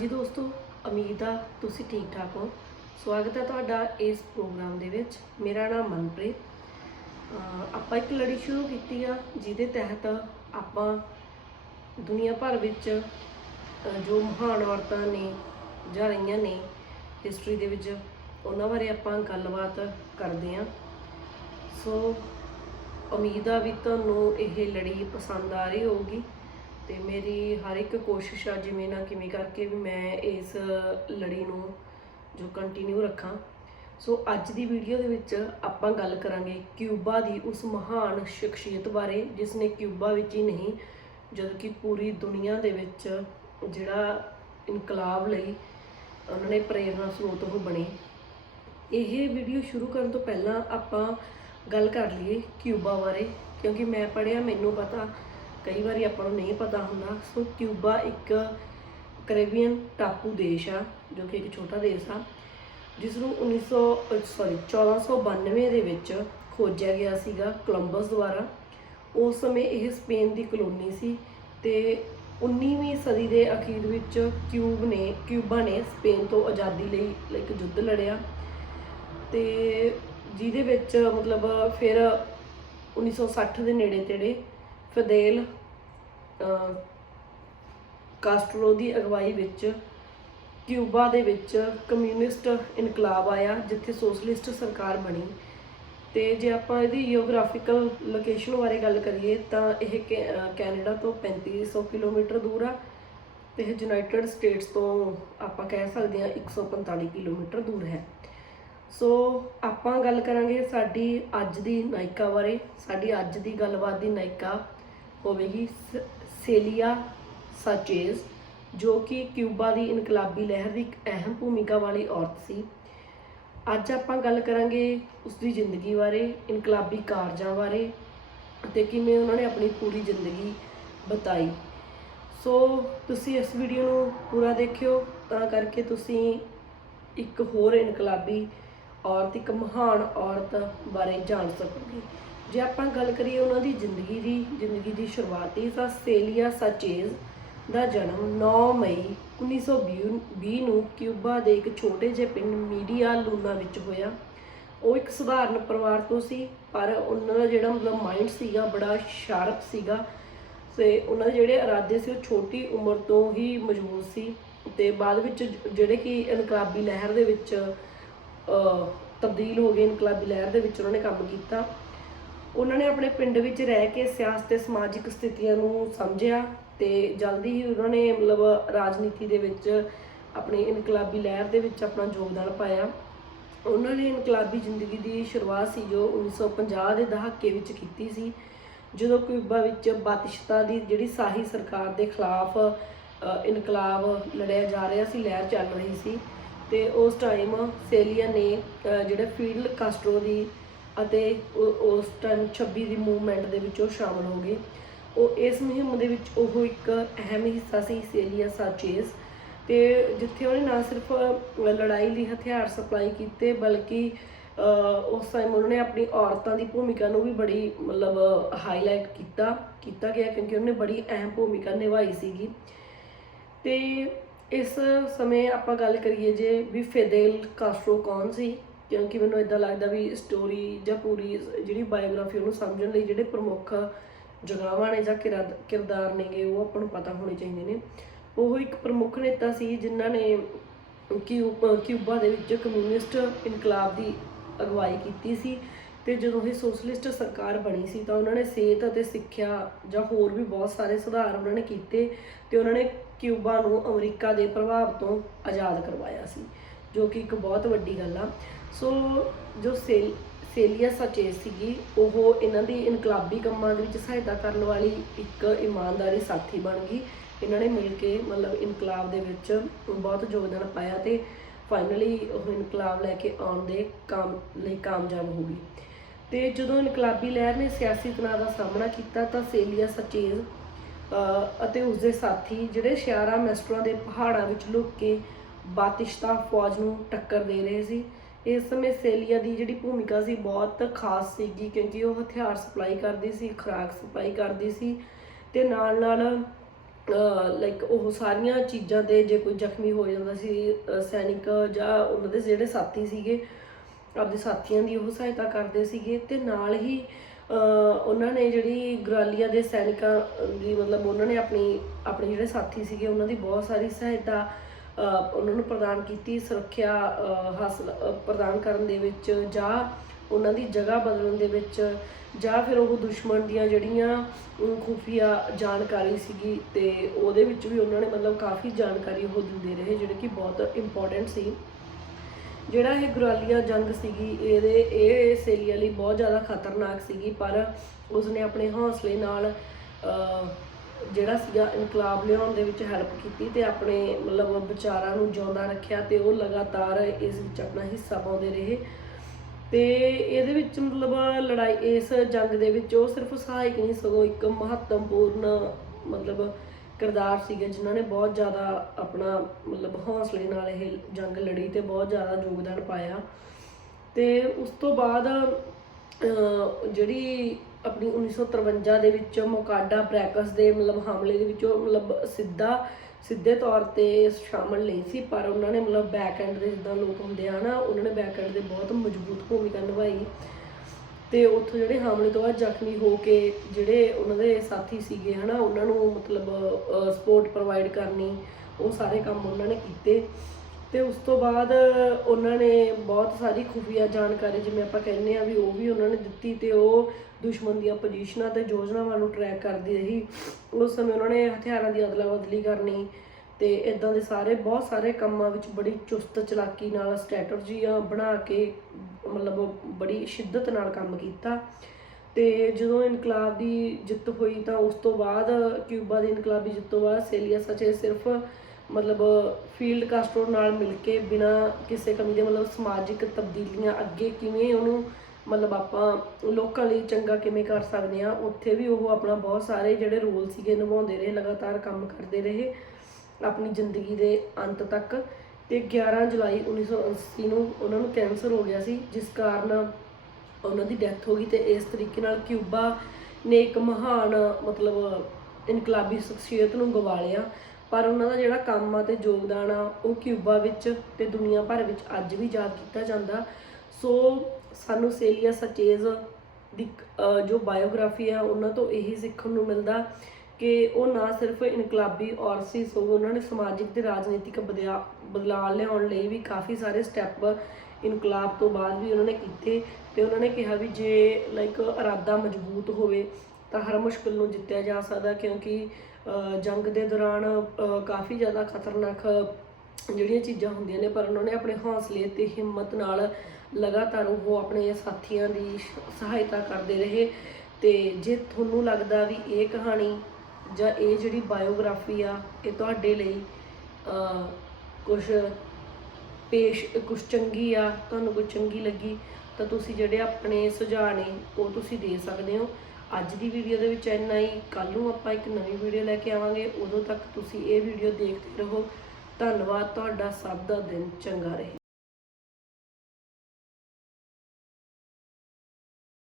ਜੀ ਦੋਸਤੋ, ਉਮੀਦ ਆ ਤੁਸੀਂ ਠੀਕ ਠਾਕ ਹੋ। ਸਵਾਗਤ ਹੈ ਤੁਹਾਡਾ ਇਸ ਪ੍ਰੋਗਰਾਮ ਦੇ ਵਿੱਚ। ਮੇਰਾ ਨਾਮ ਮਨਪ੍ਰੀਤ। ਆਪਾਂ ਇੱਕ ਲੜੀ ਸ਼ੁਰੂ ਕੀਤੀ ਆ, ਜਿਹਦੇ ਤਹਿਤ ਆਪਾਂ ਦੁਨੀਆ ਭਰ ਵਿੱਚ ਜੋ ਮਹਾਨ ਔਰਤਾਂ ਨੇ ਜਾਂ ਰਹੀਆਂ ਨੇ ਹਿਸਟਰੀ ਦੇ ਵਿੱਚ, ਉਹਨਾਂ ਬਾਰੇ ਆਪਾਂ ਗੱਲਬਾਤ ਕਰਦੇ ਆ। ਸੋ ਉਮੀਦ ਆ ਵੀ ਤੁਹਾਨੂੰ ਇਹ ਲੜੀ ਪਸੰਦ ਆ ਰਹੀ ਹੋਊਗੀ। ਤੇ ਮੇਰੀ ਹਰ ਇੱਕ ਕੋਸ਼ਿਸ਼ ਆ ਜਿਵੇਂ ਨਾ ਕਿਵੇਂ ਕਰਕੇ ਵੀ ਮੈਂ ਇਸ ਲੜੀ ਨੂੰ ਜੋ ਕੰਟੀਨਿਊ ਰੱਖਾਂ। ਸੋ ਅੱਜ ਦੀ ਵੀਡੀਓ ਦੇ ਵਿੱਚ ਆਪਾਂ ਗੱਲ ਕਰਾਂਗੇ ਕਿਊਬਾ ਦੀ ਉਸ ਮਹਾਨ ਸ਼ਖਸੀਅਤ ਬਾਰੇ ਜਿਸ ਨੇ ਕਿਊਬਾ ਵਿੱਚ ਹੀ ਨਹੀਂ ਜਦੋਂ ਕਿ ਪੂਰੀ ਦੁਨੀਆ ਦੇ ਵਿੱਚ ਜਿਹੜਾ ਇਨਕਲਾਬ ਲਈ ਉਹਨਾਂ ਨੇ ਪ੍ਰੇਰਨਾ ਸਰੋਤ ਉਹ ਬਣੇ। ਇਹ ਵੀਡੀਓ ਸ਼ੁਰੂ ਕਰਨ ਤੋਂ ਪਹਿਲਾਂ ਆਪਾਂ ਗੱਲ ਕਰ ਲਈਏ ਕਿਊਬਾ ਬਾਰੇ, ਕਿਉਂਕਿ ਮੈਂ ਪੜਿਆ ਮੈਨੂੰ ਪਤਾ ਕਈ ਵਾਰੀ ਆਪਾਂ ਨੂੰ ਨਹੀਂ ਪਤਾ ਹੁੰਦਾ। ਸੋ ਕਿਊਬਾ ਇੱਕ ਕੈਰੇਬੀਅਨ ਟਾਪੂ ਦੇਸ਼ ਆ, ਜੋ ਕਿ ਇੱਕ ਛੋਟਾ ਦੇਸ਼ ਆ, ਜਿਸ ਨੂੰ 1900 ਸੌਰੀ 1492 ਦੇ ਵਿੱਚ ਖੋਜਿਆ ਗਿਆ ਸੀਗਾ ਕੋਲੰਬਸ ਦੁਆਰਾ। ਉਸ ਸਮੇਂ ਇਹ ਸਪੇਨ ਦੀ ਕਲੋਨੀ ਸੀ ਤੇ 19ਵੀਂ ਸਦੀ ਦੇ ਅਖੀਰ ਵਿੱਚ ਕਿਊਬ ਨੇ, ਕਿਊਬਾ ਨੇ ਸਪੇਨ ਤੋਂ ਆਜ਼ਾਦੀ ਲਈ ਇੱਕ ਯੁੱਧ ਲੜਿਆ ਤੇ ਜਿਹਦੇ ਵਿੱਚ ਮਤਲਬ ਫਿਰ 1960 ਦੇ ਨੇੜੇ ਤੇੜੇ ਫਦੇਲ ਕਾਸਟਰੋ ਦੀ ਅਗਵਾਈ ਵਿੱਚ ਕਿਊਬਾ ਦੇ ਵਿੱਚ ਕਮਿਊਨਿਸਟ ਇਨਕਲਾਬ ਆਇਆ, ਜਿੱਥੇ ਸੋਸ਼ਲਿਸਟ ਸਰਕਾਰ ਬਣੀ। ਤੇ ਜੇ ਆਪਾਂ ਇਹਦੀ ਜੀਓਗ੍ਰਾਫੀਕਲ ਲੋਕੇਸ਼ਨ ਬਾਰੇ ਗੱਲ ਕਰੀਏ, ਤਾਂ ਇਹ ਕੈ- ਕੈਨੇਡਾ ਤੋਂ 3500 ਕਿਲੋਮੀਟਰ ਦੂਰ ਆ, ਤੇ ਇਹ ਯੂਨਾਈਟਿਡ ਸਟੇਟਸ ਤੋਂ ਆਪਾਂ ਕਹਿ ਸਕਦੇ ਹਾਂ 145 ਕਿਲੋਮੀਟਰ ਦੂਰ ਹੈ। ਸੋ ਆਪਾਂ ਗੱਲ ਕਰਾਂਗੇ ਸਾਡੀ ਅੱਜ ਦੀ ਨਾਇਕਾ ਬਾਰੇ, ਸਾਡੀ ਅੱਜ ਦੀ ਗੱਲਬਾਤ ਦੀ ਨਾਇਕਾ ਹੋਵੇਗੀ ਸੇਲੀਆ ਸਾਚੇਜ਼, ਜੋ ਕਿ ਕਿਊਬਾ ਦੀ ਇਨਕਲਾਬੀ ਲਹਿਰ ਦੀ ਇੱਕ ਅਹਿਮ ਭੂਮਿਕਾ ਵਾਲੀ ਔਰਤ ਸੀ। ਅੱਜ ਆਪਾਂ ਗੱਲ ਕਰਾਂਗੇ ਉਸ ਦੀ ਜ਼ਿੰਦਗੀ ਬਾਰੇ, ਇਨਕਲਾਬੀ ਕਾਰਜਾਂ ਬਾਰੇ ਅਤੇ ਕਿਵੇਂ ਉਹਨਾਂ ਨੇ ਆਪਣੀ ਪੂਰੀ ਜ਼ਿੰਦਗੀ ਬਤਾਈ। ਸੋ ਤੁਸੀਂ ਇਸ ਵੀਡੀਓ ਨੂੰ ਪੂਰਾ ਦੇਖਿਓ, ਤਾਂ ਕਰਕੇ ਤੁਸੀਂ ਇੱਕ ਹੋਰ ਇਨਕਲਾਬੀ ਔਰਤ, ਇੱਕ ਮਹਾਨ ਔਰਤ ਬਾਰੇ ਜਾਣ ਸਕੋਗੇ। ਜੇ ਆਪਾਂ ਗੱਲ ਕਰੀਏ ਉਹਨਾਂ ਦੀ ਜ਼ਿੰਦਗੀ ਦੀ ਜ਼ਿੰਦਗੀ ਦੀ ਸ਼ੁਰੂਆਤੀ ਤਾਂ ਸੇਲੀਆ ਸਾਚੇਜ਼ ਦਾ ਜਨਮ 9 ਮਈ 1920 ਨੂੰ ਕਿਊਬਾ ਦੇ ਇੱਕ ਛੋਟੇ ਜਿਹੇ ਪਿੰਡ ਮੀਡੀਆ ਲੂਨਾ ਵਿੱਚ ਹੋਇਆ। ਉਹ ਇੱਕ ਸਧਾਰਨ ਪਰਿਵਾਰ ਤੋਂ ਸੀ, ਪਰ ਉਹਨਾਂ ਦਾ ਜਿਹੜਾ ਮਤਲਬ ਮਾਈਂਡ ਸੀਗਾ, ਬੜਾ ਸ਼ਾਰਪ ਸੀਗਾ ਤੇ ਉਹਨਾਂ ਦੇ ਜਿਹੜੇ ਇਰਾਦੇ ਸੀ, ਉਹ ਛੋਟੀ ਉਮਰ ਤੋਂ ਹੀ ਮਜ਼ਬੂਤ ਸੀ ਤੇ ਬਾਅਦ ਵਿੱਚ ਜਿਹੜੇ ਕਿ ਇਨਕਲਾਬੀ ਲਹਿਰ ਦੇ ਵਿੱਚ ਤਬਦੀਲ ਹੋ ਗਏ, ਇਨਕਲਾਬੀ ਲਹਿਰ ਦੇ ਵਿੱਚ ਉਹਨਾਂ ਨੇ ਕੰਮ ਕੀਤਾ। ਉਹਨਾਂ ਨੇ ਆਪਣੇ ਪਿੰਡ ਵਿੱਚ ਰਹਿ ਕੇ ਸਿਆਸਤ ਤੇ ਸਮਾਜਿਕ ਸਥਿਤੀਆਂ ਨੂੰ ਸਮਝਿਆ ਤੇ ਜਲਦੀ ਹੀ ਉਹਨਾਂ ਨੇ ਮਤਲਬ ਰਾਜਨੀਤੀ ਦੇ ਵਿੱਚ ਆਪਣੀ ਇਨਕਲਾਬੀ ਲਹਿਰ ਦੇ ਵਿੱਚ ਆਪਣਾ ਯੋਗਦਾਨ ਪਾਇਆ। ਉਹਨਾਂ ਨੇ ਇਨਕਲਾਬੀ ਜ਼ਿੰਦਗੀ ਦੀ ਸ਼ੁਰੂਆਤ ਸੀ ਜੋ 1950 ਦੇ ਦਹਾਕੇ ਵਿੱਚ ਕੀਤੀ ਸੀ ਜਦੋਂ ਕਿਊਬਾ ਵਿੱਚ ਬਾਤਿਸ਼ਤਾ ਦੀ ਜਿਹੜੀ ਸਾਹੀ ਸਰਕਾਰ ਦੇ ਖਿਲਾਫ ਇਨਕਲਾਬ ਲੜਿਆ ਜਾ ਰਿਹਾ ਸੀ ਲਹਿਰ ਚੱਲ ਰਹੀ ਸੀ ਤੇ ਉਸ ਟਾਈਮ ਸੇਲੀਆ ਨੇ ਅ, ਜਿਹੜੇ ਫੀਡਲ ਕਾਸਟਰੋ ਦੀ ਅਤੇ ਉਸ ਟਾਈਮ 26 ਦੀ ਮੂਵਮੈਂਟ ਦੇ ਵਿੱਚ ਉਹ ਸ਼ਾਮਲ ਹੋ ਗਏ। ਉਹ ਇਸ ਮੁਹਿੰਮ ਦੇ ਵਿੱਚ ਉਹ ਇੱਕ ਅਹਿਮ ਹਿੱਸਾ ਸੀ, ਸੇਲੀਆ ਸਾਚੇਜ਼ ਤੇ ਜਿੱਥੇ ਉਹਨੇ ਨਾ ਸਿਰਫ ਲੜਾਈ ਲਈ ਹਥਿਆਰ ਸਪਲਾਈ ਕੀਤੇ, ਬਲਕਿ ਉਸ ਟਾਈਮ ਉਹਨਾਂ ਨੇ ਆਪਣੀ ਔਰਤਾਂ ਦੀ ਭੂਮਿਕਾ ਨੂੰ ਵੀ ਬੜੀ, ਮਤਲਬ ਹਾਈਲਾਈਟ ਕੀਤਾ ਕੀਤਾ ਗਿਆ, ਕਿਉਂਕਿ ਉਹਨੇ ਬੜੀ ਅਹਿਮ ਭੂਮਿਕਾ ਨਿਭਾਈ ਸੀਗੀ। ਤੇ ਇਸ ਸਮੇਂ ਆਪਾਂ ਗੱਲ ਕਰੀਏ ਜੇ ਵੀ ਫੇਦੇਲ ਕਾਸਟਰੋ ਕੌਣ ਸੀ ਕਿਉਂਕਿ ਮੈਨੂੰ ਇਦਾਂ ਲੱਗਦਾ ਵੀ ਸਟੋਰੀ ਜਾਂ ਪੂਰੀ ਜਿਹੜੀ ਬਾਇਓਗ੍ਰਾਫੀ ਉਹਨੂੰ ਸਮਝਣ ਲਈ ਜਿਹੜੇ ਪ੍ਰਮੁੱਖ ਜਗ੍ਹਾਵਾਂ ਨੇ ਜਾਂ ਕਿਰਦ- ਕਿਰਦਾਰ ਨੇਗੇ ਉਹ ਆਪਾਂ ਨੂੰ ਪਤਾ ਹੋਣੇ ਚਾਹੀਦੇ ਨੇ। ਉਹ ਇੱਕ ਪ੍ਰਮੁੱਖ ਨੇਤਾ ਸੀ ਜਿਨ੍ਹਾਂ ਨੇ ਕਿਊ- ਕਿਊਬਾ ਦੇ ਵਿੱਚ ਕਮਿਊਨਿਸਟ ਇਨਕਲਾਬ ਦੀ ਅਗਵਾਈ ਕੀਤੀ ਸੀ ਤੇ ਜਦੋਂ ਇਹ ਸੋਸ਼ਲਿਸਟ ਸਰਕਾਰ ਬਣੀ ਸੀ ਤਾਂ ਉਹਨਾਂ ਨੇ ਸਿਹਤ ਅਤੇ ਸਿੱਖਿਆ ਜਾਂ ਹੋਰ ਵੀ ਬਹੁਤ ਸਾਰੇ ਸੁਧਾਰ ਉਹਨਾਂ ਨੇ ਕੀਤੇ ਤੇ ਉਹਨਾਂ ਨੇ ਕਿਊਬਾ ਨੂੰ ਅਮਰੀਕਾ ਦੇ ਪ੍ਰਭਾਵ ਤੋਂ ਆਜ਼ਾਦ ਕਰਵਾਇਆ ਸੀ। ਜੋ ਕਿ ਇੱਕ ਬਹੁਤ ਵੱਡੀ ਗੱਲ ਆ। ਸੋ ਜੋ ਸੇਲ ਸੇਲੀਆ ਸਚੇਜ਼ ਸੀਗੀ ਉਹ ਇਹਨਾਂ ਦੀ ਇਨਕਲਾਬੀ ਕੰਮਾਂ ਦੇ ਵਿੱਚ ਸਹਾਇਤਾ ਕਰਨ ਵਾਲੀ ਇੱਕ ਇਮਾਨਦਾਰੀ ਸਾਥੀ ਬਣ ਗਈ। ਇਹਨਾਂ ਨੇ ਮਿਲ ਕੇ ਮਤਲਬ ਇਨਕਲਾਬ ਦੇ ਵਿੱਚ ਬਹੁਤ ਯੋਗਦਾਨ ਪਾਇਆ ਤੇ ਫਾਈਨਲੀ ਉਹ ਇਨਕਲਾਬ ਲੈ ਕੇ ਆਉਣ ਦੇ ਕੰਮ ਲਈ ਕਾਮਯਾਬ ਹੋ ਗਈ। ਤੇ ਜਦੋਂ ਇਨਕਲਾਬੀ ਲਹਿਰ ਨੇ ਸਿਆਸੀ ਤਣਾਅ ਦਾ ਸਾਹਮਣਾ ਕੀਤਾ ਤਾਂ ਸੇਲੀਆ ਸਚੇਜ਼ ਅਹ, ਅਤੇ ਉਸਦੇ ਸਾਥੀ ਜਿਹੜੇ ਸ਼ਿਆਰਾ ਮੈਸਟਰਾਂ ਦੇ ਪਹਾੜਾਂ ਵਿੱਚ ਲੁੱਕ ਕੇ ਬਾਤਿਸ਼ਤਾ ਫੌਜ ਨੂੰ ਟੱਕਰ ਦੇ ਰਹੇ ਸੀ। ਇਸ ਸਮੇਂ ਸੇਲੀਆ ਦੀ ਜਿਹੜੀ ਭੂਮਿਕਾ ਸੀ ਬਹੁਤ ਖਾਸ ਸੀਗੀ ਕਿਉਂਕਿ ਉਹ ਹਥਿਆਰ ਸਪਲਾਈ ਕਰਦੀ ਸੀ, ਖੁਰਾਕ ਸਪਲਾਈ ਕਰਦੀ ਸੀ ਤੇ ਨਾਲ ਨਾਲ ਲਾਈਕ ਉਹ ਸਾਰੀਆਂ ਚੀਜ਼ਾਂ ਤੇ ਜੇ ਕੋਈ ਜ਼ਖਮੀ ਹੋ ਜਾਂਦਾ ਸੀ ਸੈਨਿਕ ਜਾਂ ਉਹਨਾਂ ਦੇ ਜਿਹੜੇ ਸਾਥੀ ਸੀਗੇ, ਆਪਦੇ ਸਾਥੀਆਂ ਦੀ ਉਹ ਸਹਾਇਤਾ ਕਰਦੇ ਸੀਗੇ ਤੇ ਨਾਲ ਹੀ ਉਹਨਾਂ ਨੇ ਜਿਹੜੀ ਗਰਾਲੀਆ ਦੇ ਸੈਨਿਕਾਂ ਦੀ ਮਤਲਬ ਉਹਨਾਂ ਨੇ ਆਪਣੀ, ਆਪਣੇ ਜਿਹੜੇ ਸਾਥੀ ਸੀਗੇ ਉਹਨਾਂ ਦੀ ਬਹੁਤ ਸਾਰੀ ਸਹਾਇਤਾ ਉਹਨਾਂ ਨੂੰ ਪ੍ਰਦਾਨ ਕੀਤੀ ਸੁਰੱਖਿਆ ਹਾਸਲ ਪ੍ਰਦਾਨ ਕਰਨ ਦੇ ਵਿੱਚ ਜਾਂ ਉਹਨਾਂ ਦੀ ਜਗ੍ਹਾ ਬਦਲਣ ਦੇ ਵਿੱਚ ਜਾਂ ਫਿਰ ਉਹ ਦੁਸ਼ਮਣ ਦੀਆਂ ਜਿਹੜੀਆਂ ਅਮ, ਖੁਫੀਆ ਜਾਣਕਾਰੀ ਸੀਗੀ ਤੇ ਉਹਦੇ ਵਿੱਚ ਵੀ ਉਹਨਾਂ ਨੇ ਮਤਲਬ ਕਾਫੀ ਜਾਣਕਾਰੀ ਉਹ ਦਿੰਦੇ ਰਹੇ ਜਿਹੜੇ ਕਿ ਬਹੁਤ ਇੰਪੋਰਟੈਂਟ ਸੀ। ਜਿਹੜਾ ਇਹ ਗੁਰਾਲੀਆ ਜੰਗ ਸੀਗੀ ਇਹਦੇ ਇਹ ਸੇਲੀਆ ਲਈ ਬਹੁਤ ਜ਼ਿਆਦਾ ਖਤਰਨਾਕ ਸੀਗੀ ਪਰ ਉਸਨੇ ਆਪਣੇ ਹੌਸਲੇ ਨਾਲ ਜਿਹੜਾ ਸੀਗਾ ਇਨਕਲਾਬ ਲਿਆਉਣ ਦੇ ਵਿੱਚ ਹੈਲਪ ਕੀਤੀ ਤੇ ਆਪਣੇ ਮਤਲਬ ਵਿਚਾਰਾਂ ਨੂੰ ਜਿਉਂਦਾ ਰੱਖਿਆ ਤੇ ਉਹ ਲਗਾਤਾਰ ਇਸ ਵਿੱਚ ਆਪਣਾ ਹਿੱਸਾ ਪਾਉਂਦੇ ਰਹੇ। ਤੇ ਇਹਦੇ ਵਿੱਚ ਮਤਲਬ ਲੜਾਈ, ਇਸ ਜੰਗ ਦੇ ਵਿੱਚ ਉਹ ਸਿਰਫ ਸਹਾਇਕ ਨਹੀਂ, ਸਗੋਂ ਇੱਕ ਮਹੱਤਵਪੂਰਨ ਮਤਲਬ ਕਿਰਦਾਰ ਸੀਗੇ ਜਿਨ੍ਹਾਂ ਨੇ ਬਹੁਤ ਜ਼ਿਆਦਾ ਆਪਣਾ ਮਤਲਬ ਹੌਸਲੇ ਨਾਲ ਇਹ ਜੰਗ ਲੜੀ ਤੇ ਬਹੁਤ ਜ਼ਿਆਦਾ ਯੋਗਦਾਨ ਪਾਇਆ। ਤੇ ਉਸ ਤੋਂ ਬਾਅਦ ਜਿਹੜੀ ਆਪਣੀ 1953 ਦੇ ਵਿੱਚ ਮੋਕਾਡਾ ਬ੍ਰੈਕਸ ਦੇ ਮਤਲਬ ਹਮਲੇ ਦੇ ਵਿੱਚ ਉਹ ਮਤਲਬ ਸਿੱਧਾ, ਸਿੱਧੇ ਤੌਰ ਤੇ ਸ਼ਾਮਲ ਨਹੀਂ ਸੀ, ਪਰ ਉਹਨਾਂ ਨੇ ਮਤਲਬ ਬੈਕ ਐਂਡ ਦੇ ਜਿੱਦਾਂ ਲੋਕ ਹੁੰਦੇ ਆ ਨਾ, ਉਹਨਾਂ ਨੇ ਬੈਕ ਐਂਡ ਦੇ ਬਹੁਤ ਮਜ਼ਬੂਤ ਭੂਮਿਕਾ ਨਿਭਾਈ। ਤੇ ਉੱਥੋਂ ਜਿਹੜੇ ਹਮਲੇ ਤੋਂ ਬਾਅਦ ਜ਼ਖਮੀ ਹੋ ਕੇ ਜਿਹੜੇ ਉਹਨਾਂ ਦੇ ਸਾਥੀ ਸੀਗੇ ਹਨਾ, ਉਹਨਾਂ ਨੂੰ ਮਤਲਬ ਸਪੋਰਟ ਪ੍ਰੋਵਾਈਡ ਕਰਨੀ, ਉਹ ਸਾਰੇ ਕੰਮ ਉਹਨਾਂ ਨੇ ਕੀਤੇ। ਤੇ ਉਸ ਤੋਂ ਬਾਅਦ ਉਹਨਾਂ ਨੇ ਬਹੁਤ ਸਾਰੀ ਖੁਫੀਆ ਜਾਣਕਾਰੀ, ਜਿਵੇਂ ਆਪਾਂ ਕਹਿੰਦੇ ਆ ਵੀ ਉਹ ਵੀ ਉਹਨਾਂ ਨੇ ਦਿੱਤੀ ਤੇ ਉਹ ਦੁਸ਼ਮਣ ਦੀਆਂ ਪੋਜੀਸ਼ਨਾਂ ਤੇ ਯੋਜਨਾਵਾਂ ਨੂੰ ਟਰੈਕ ਕਰਦੀ ਰਹੀ। ਉਸ ਸਮੇਂ ਉਹਨਾਂ ਨੇ ਹਥਿਆਰਾਂ ਦੀ ਅਦਲਾ ਬਦਲੀ ਕਰਨੀ ਤੇ ਇਦਾਂ ਦੇ ਸਾਰੇ, ਬਹੁਤ ਸਾਰੇ ਕੰਮਾਂ ਵਿੱਚ ਬੜੀ ਚੁਸਤ ਚਲਾਕੀ ਨਾਲ ਸਟ੍ਰੈਟਜੀਆਂ ਬਣਾ ਕੇ, ਮਤਲਬ ਬੜੀ ਸ਼ਿੱਦਤ ਨਾਲ ਕੰਮ ਕੀਤਾ। ਤੇ ਜਦੋਂ ਇਨਕਲਾਬ ਦੀ ਜਿੱਤ ਹੋਈ ਤਾਂ ਉਸ ਤੋਂ ਬਾਅਦ ਕਿਊਬਾ ਦੀ ਇਨਕਲਾਬੀ ਜਿੱਤ ਤੋਂ ਬਾਅਦ ਸੇਲੀਆ ਸਚੇ ਸਿਰਫ, ਮਤਲਬ ਫੀਲਡ ਕਾਸਟਰੋ ਨਾਲ ਮਿਲ ਕੇ ਬਿਨਾ ਕਿਸੇ ਕਮੀ ਦੇ, ਮਤਲਬ ਸਮਾਜਿਕ ਤਬਦੀਲੀਆਂ ਅੱਗੇ ਕਿਵੇਂ ਉਹਨੂੰ ਮਤਲਬ ਆਪਾਂ ਲੋਕਾਂ ਲਈ ਚੰਗਾ ਕਿਵੇਂ ਕਰ ਸਕਦੇ ਆ ਉੱਥੇ ਵੀ ਉਹ ਆਪਣਾ ਬਹੁਤ ਸਾਰੇ ਜਿਹੜੇ ਰੋਲ ਸੀਗੇ ਨਿਭਾਉਂਦੇ ਰਹੇ, ਲਗਾਤਾਰ ਕੰਮ ਕਰਦੇ ਰਹੇ ਆਪਣੀ ਜ਼ਿੰਦਗੀ ਦੇ ਅੰਤ ਤੱਕ। ਤੇ 11 ਜੁਲਾਈ 1980 ਨੂੰ ਉਹਨਾਂ ਨੂੰ ਕੈਂਸਰ ਹੋ ਗਿਆ ਸੀ, ਜਿਸ ਕਾਰਨ ਉਹਨਾਂ ਦੀ ਡੈਥ ਹੋ ਗਈ ਤੇ ਇਸ ਤਰੀਕੇ ਨਾਲ ਕਿਊਬਾ ਨੇ ਇੱਕ ਮਹਾਨ ਮਤਲਬ ਇਨਕਲਾਬੀ ਸ਼ਖਸੀਅਤ ਨੂੰ ਗਵਾ ਲਿਆ ਪਰ ਉਹਨਾਂ ਦਾ ਜਿਹੜਾ ਕੰਮ ਆ ਤੇ ਯੋਗਦਾਨ ਆ, ਉਹ ਕਿਊਬਾ ਵਿੱਚ ਤੇ ਦੁਨੀਆ ਭਰ ਵਿੱਚ ਅੱਜ ਵੀ ਯਾਦ ਕੀਤਾ ਜਾਂਦਾ। ਸੋ ਸਾਨੂੰ ਸੇਲੀਆ ਸਚੇਜ਼ ਦੀ ਜੋ ਬਾਇਓਗ੍ਰਾਫੀ ਆ ਉਹਨਾਂ ਤੋਂ ਇਹੀ ਸਿੱਖਣ ਨੂੰ ਮਿਲਦਾ ਕਿ ਉਹ ਨਾ ਸਿਰਫ ਇਨਕਲਾਬੀ ਔਰਤ ਸੀ ਸਗੋਂ ਉਹਨਾਂ ਨੇ ਸਮਾਜਿਕ ਤੇ ਰਾਜਨੀਤਿਕ ਬਦਿਆ- ਬਦਲਾਅ ਲਿਆਉਣ ਲਈ ਵੀ ਕਾਫੀ ਸਾਰੇ ਸਟੈਪ ਇਨਕਲਾਬ ਤੋਂ ਬਾਅਦ ਵੀ ਉਹਨਾਂ ਨੇ ਕੀਤੇ ਤੇ ਉਹਨਾਂ ਨੇ ਕਿਹਾ ਵੀ ਜੇ, ਲਾਈਕ, ਇਰਾਦਾ ਮਜ਼ਬੂਤ ਹੋਵੇ ਤਾਂ ਹਰ ਮੁਸ਼ਕਲ ਨੂੰ ਜਿੱਤਿਆ ਜਾ ਸਕਦਾ ਕਿਉਂਕਿ ਜੰਗ ਦੇ ਦੌਰਾਨ ਕਾਫੀ ਜ਼ਿਆਦਾ ਖਤਰਨਾਕ ਜਿਹੜੀਆਂ ਚੀਜ਼ਾਂ ਹੁੰਦੀਆਂ ਨੇ, ਪਰ ਉਹਨਾਂ ਨੇ ਆਪਣੇ ਹੌਸਲੇ ਤੇ ਹਿੰਮਤ ਨਾਲ ਲਗਾਤਾਰ ਉਹ ਆਪਣੇ ਸਾਥੀਆਂ ਦੀ ਸਹਾਇਤਾ ਕਰਦੇ ਰਹੇ ਤੇ ਜੇ ਤੁਹਾਨੂੰ ਲੱਗਦਾ ਵੀ ਇਹ ਕਹਾਣੀ ਜਾਂ ਇਹ ਜਿਹੜੀ ਬਾਇਓਗ੍ਰਾਫੀ ਆ, ਇਹ ਤੁਹਾਡੇ ਲਈ ਕੁਝ ਪੇਸ਼ ਕੁਝ ਚੰਗੀ ਆ, ਤੁਹਾਨੂੰ ਕੋਈ ਚੰਗੀ ਲੱਗੀ, ਤਾਂ ਤੁਸੀਂ ਜਿਹੜੇ ਆਪਣੇ ਸੁਝਾਅ ਨੇ, ਉਹ ਤੁਸੀਂ ਦੇ ਸਕਦੇ ਹੋ। ਅੱਜ ਦੀ ਵੀਡੀਓ ਦੇ ਵਿੱਚ ਇੰਨਾ ਹੀ। ਕੱਲ ਨੂੰ ਆਪਾਂ ਇੱਕ ਨਵੀਂ ਵੀਡੀਓ ਲੈ ਕੇ ਆਵਾਂਗੇ। ਉਦੋਂ ਤੱਕ ਤੁਸੀਂ ਇਹ ਵੀਡੀਓ ਦੇਖਦੇ ਰਹੋ। ਧੰਨਵਾਦ। ਤੁਹਾਡਾ ਸਭ ਦਾ ਦਿਨ ਚੰਗਾ ਰਹੇ।